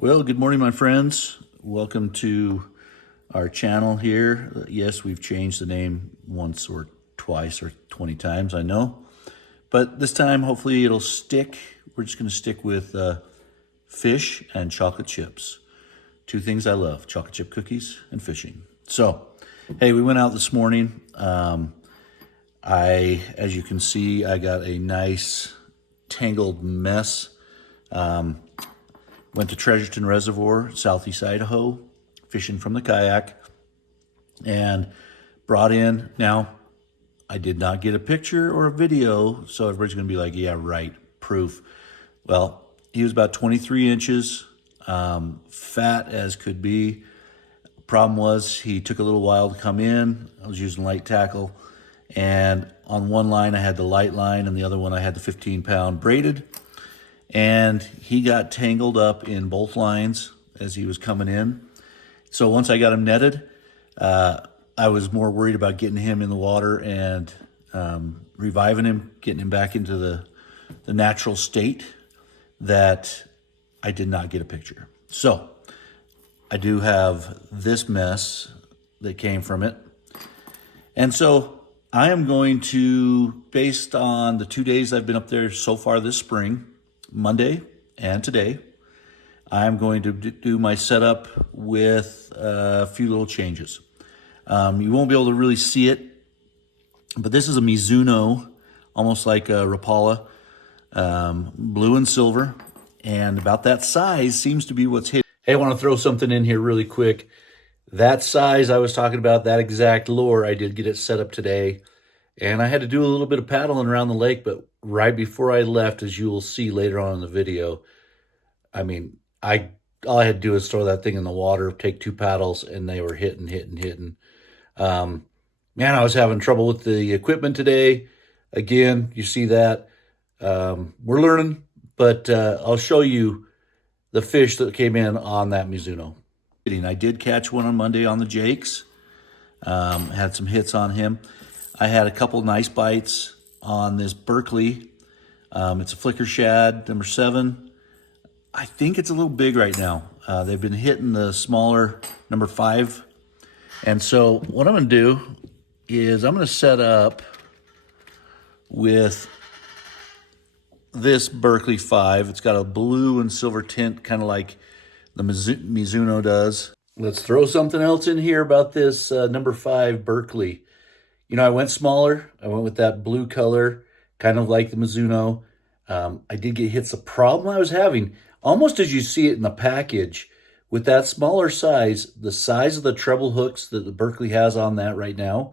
Well, good morning, my friends. Welcome to our channel here. Yes, we've changed the name once or twice or 20 times, I know. But this time, hopefully it'll stick. We're just going to stick with fish and chocolate chips. Two things I love, chocolate chip cookies and fishing. So, hey, we went out this morning. As you can see, I got a nice tangled mess. Went to Treasurton Reservoir, South Eastern Idaho, fishing from the kayak, and brought in. Now, I did not get a picture or a video, so everybody's going to be like, yeah, right, proof. Well, he was about 23 inches, fat as could be. Problem was he took a little while to come in. I was using light tackle, and on one line I had the light line, and the other one I had the 15-pound braided. And he got tangled up in both lines as he was coming in. So once I got him netted, I was more worried about getting him in the water and reviving him, getting him back into the natural state, that I did not get a picture. So I do have this mess that came from it. And so I am going to, based on the 2 days I've been up there so far this spring, Monday and today, I'm going to do my setup with a few little changes. You won't be able to really see it, but this is a Mizuno, almost like a Rapala, blue and silver, and about that size seems to be what's hit. Hey, I want to throw something in here really quick. That size I was talking about, that exact lure, I did get it set up today. And I had to do a little bit of paddling around the lake, but right before I left, as you will see later on in the video, I mean, all I had to do was throw that thing in the water, take 2 paddles, and they were hitting. Man, I was having trouble with the equipment today. Again, you see that. We're learning, but I'll show you the fish that came in on that Mizuno. I did catch one on Monday on the Jakes. Had some hits on him. I had a couple nice bites on this Berkeley. It's a flicker shad, number 7. I think it's a little big right now. They've been hitting the smaller number 5. And so what I'm going to do is I'm going to set up with this Berkeley 5. It's got a blue and silver tint, kind of like the Mizuno does. Let's throw something else in here about this number 5 Berkeley. You know, I went smaller. I went with that blue color, kind of like the Mizuno. I did get hits. The problem I was having, almost as you see it in the package, with that smaller size, the size of the treble hooks that the Berkeley has on that right now,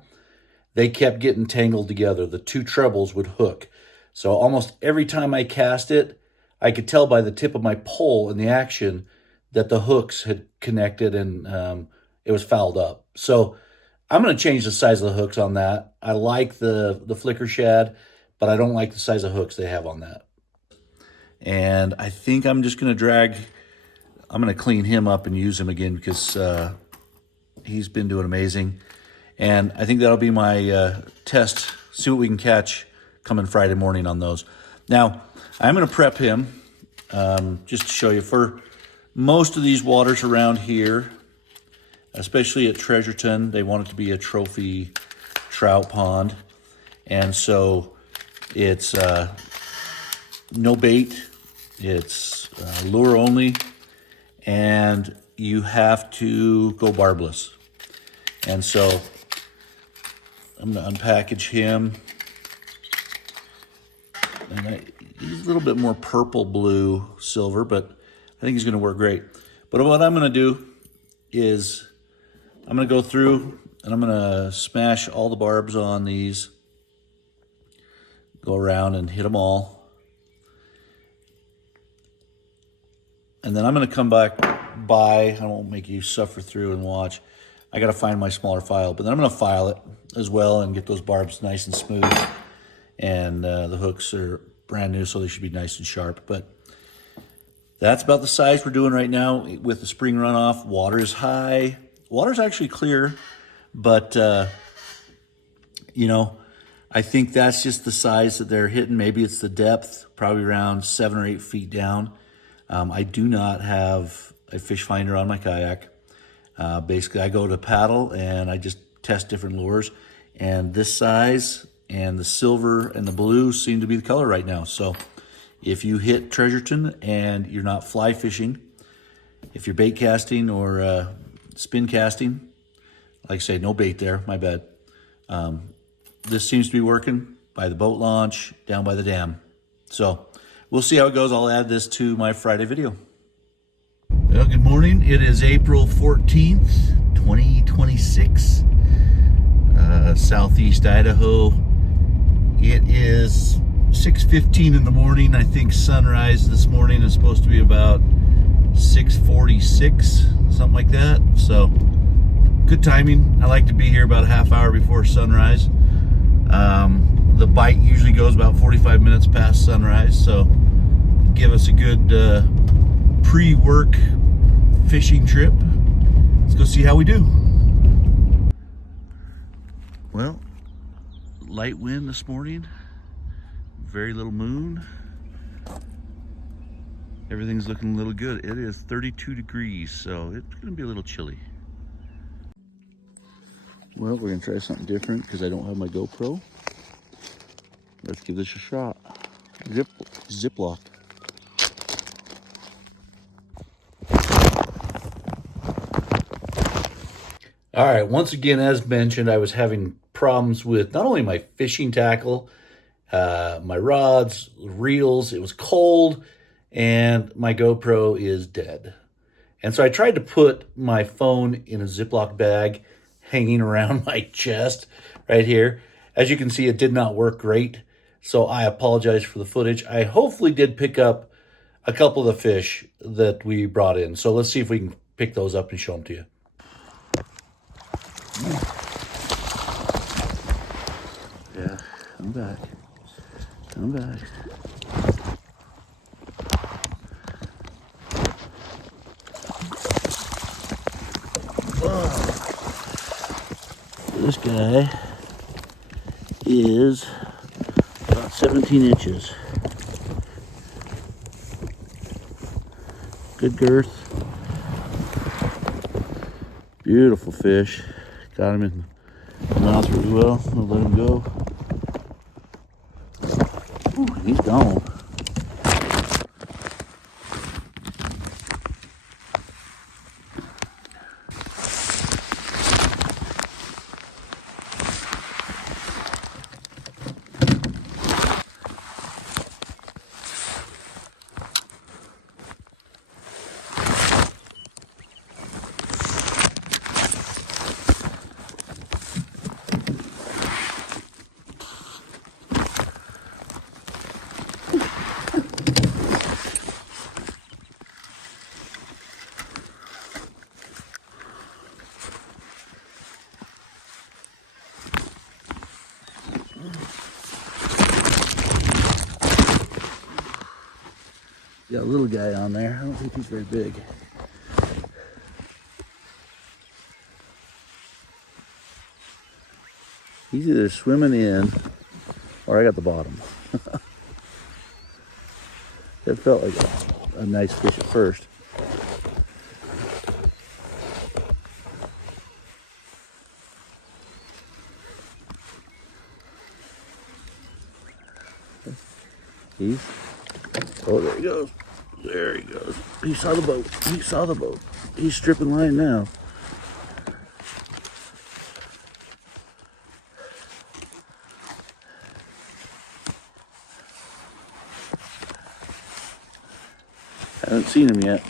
they kept getting tangled together. The 2 trebles would hook. So almost every time I cast it, I could tell by the tip of my pole and the action that the hooks had connected and it was fouled up. So I'm going to change the size of the hooks on that. I like the flicker shad, but I don't like the size of hooks they have on that. And I think I'm just going to I'm going to clean him up and use him again because he's been doing amazing. And I think that'll be my test, see what we can catch coming Friday morning on those. Now, I'm going to prep him just to show you. For most of these waters around here, especially at Treasurton, they want it to be a trophy trout pond. And so it's no bait, it's lure only, and you have to go barbless. And so I'm going to unpackage him. And he's a little bit more purple, blue, silver, but I think he's going to work great. But what I'm going to do is I'm going to go through and I'm going to smash all the barbs on these, go around and hit them all. And then I'm going to come back by, I won't make you suffer through and watch. I got to find my smaller file, but then I'm going to file it as well and get those barbs nice and smooth. And the hooks are brand new, so they should be nice and sharp. But that's about the size we're doing right now with the spring runoff. Water is high. Water's actually clear, but, you know, I think that's just the size that they're hitting. Maybe it's the depth, probably around 7 or 8 feet down. I do not have a fish finder on my kayak. Basically, I go to paddle and I just test different lures. And this size and the silver and the blue seem to be the color right now. So if you hit Treasureton and you're not fly fishing, if you're bait casting or spin casting, like I say, no bait there, my bad. This seems to be working by the boat launch, down by the dam. So we'll see how it goes. I'll add this to my Friday video. Well, good morning. It is April 14th, 2026. Southeast Idaho. It is 6:15 in the morning. I think sunrise this morning is supposed to be about 6:46, something like that. So good timing. I like to be here about a half hour before sunrise. The bite usually goes about 45 minutes past sunrise, so give us a good pre-work fishing trip. Let's go see how we do. Well, light wind this morning, very little moon. Everything's looking a little good. It is 32 degrees, so it's gonna be a little chilly. Well, we're gonna try something different because I don't have my GoPro. Let's give this a shot. Ziploc. All right, once again, as mentioned, I was having problems with not only my fishing tackle, my rods, reels. It was cold, and my GoPro is dead. And so I tried to put my phone in a Ziploc bag hanging around my chest right here. As you can see, it did not work great. So I apologize for the footage. I hopefully did pick up a couple of the fish that we brought in. So let's see if we can pick those up and show them to you. Yeah, I'm back. I'm back. Whoa. This guy is about 17 inches. Good girth. Beautiful fish. Got him in the mouth really well. I'm gonna let him go. Ooh, he's gone. Got a little guy on there. I don't think he's very big. He's either swimming in or I got the bottom. It felt like a nice fish at first. Oh, there he goes. There he goes. He saw the boat. He saw the boat. He's stripping line now. Haven't seen him yet.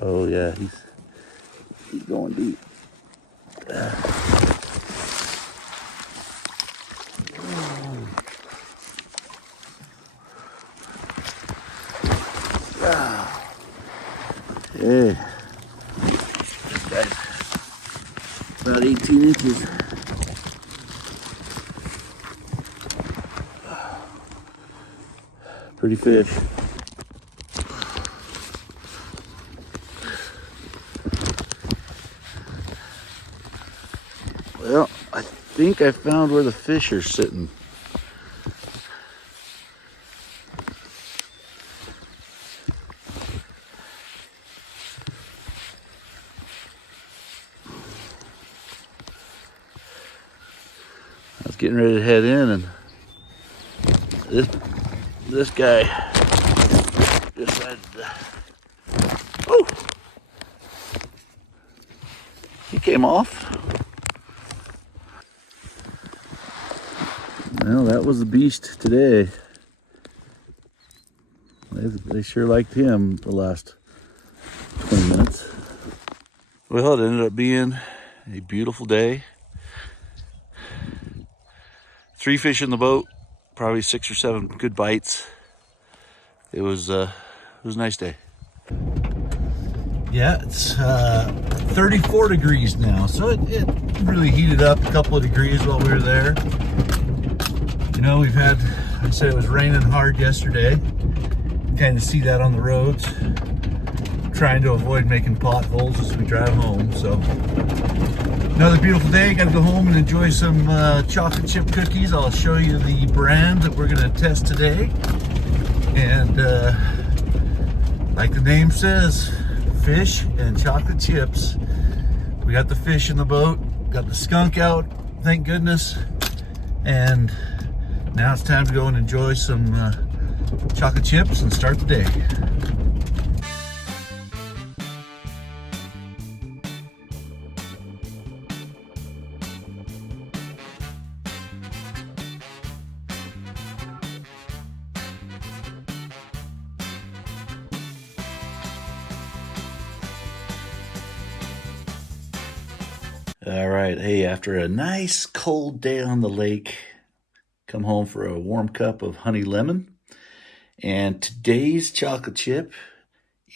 Oh yeah, he's going deep. Hey, this guy's about 18 inches. Pretty fish. Well, I think I found where the fish are sitting. was getting ready to head in, and this guy decided to, oh, he came off. Well, that was the beast today. They sure liked him the last 20 minutes. Well, it ended up being a beautiful day. 3 fish in the boat, probably 6 or 7 good bites. It was a nice day. Yeah, it's 34 degrees now, so it really heated up a couple of degrees while we were there. You know, we've had, I said it was raining hard yesterday. Kind of see that on the roads. Trying to avoid making potholes as we drive home. So another beautiful day. Got to go home and enjoy some chocolate chip cookies. I'll show you the brand that we're going to test today. And like the name says, fish and chocolate chips. We got the fish in the boat, got the skunk out, thank goodness. And now it's time to go and enjoy some chocolate chips and start the day. All right, hey, after a nice cold day on the lake, come home for a warm cup of honey lemon. And today's chocolate chip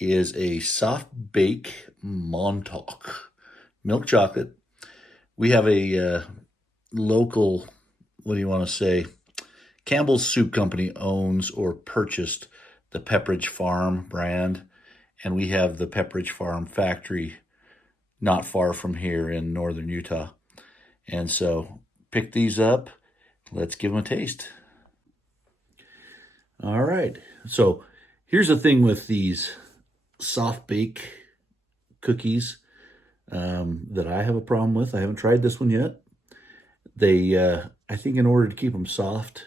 is a soft bake Montauk milk chocolate. We have a local, what do you want to say? Campbell's Soup Company owns or purchased the Pepperidge Farm brand, and we have the Pepperidge Farm factory not far from here in northern Utah. And so pick these up. Let's give them a taste. All right. So here's the thing with these soft bake cookies that I have a problem with. I haven't tried this one yet. They, I think in order to keep them soft,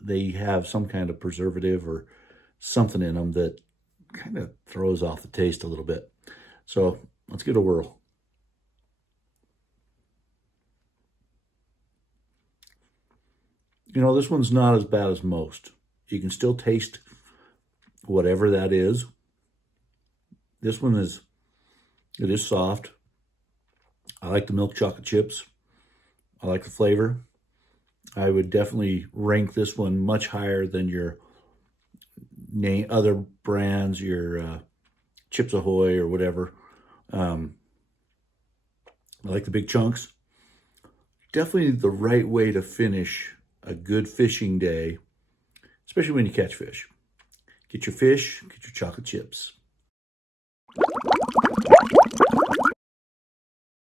they have some kind of preservative or something in them that kind of throws off the taste a little bit. So let's give it a whirl. You know, this one's not as bad as most. You can still taste whatever that is. This one is soft. I like the milk chocolate chips. I like the flavor. I would definitely rank this one much higher than your other brands, your Chips Ahoy or whatever. I like the big chunks. Definitely the right way to finish a good fishing day, especially when you catch fish. Get your fish, get your chocolate chips.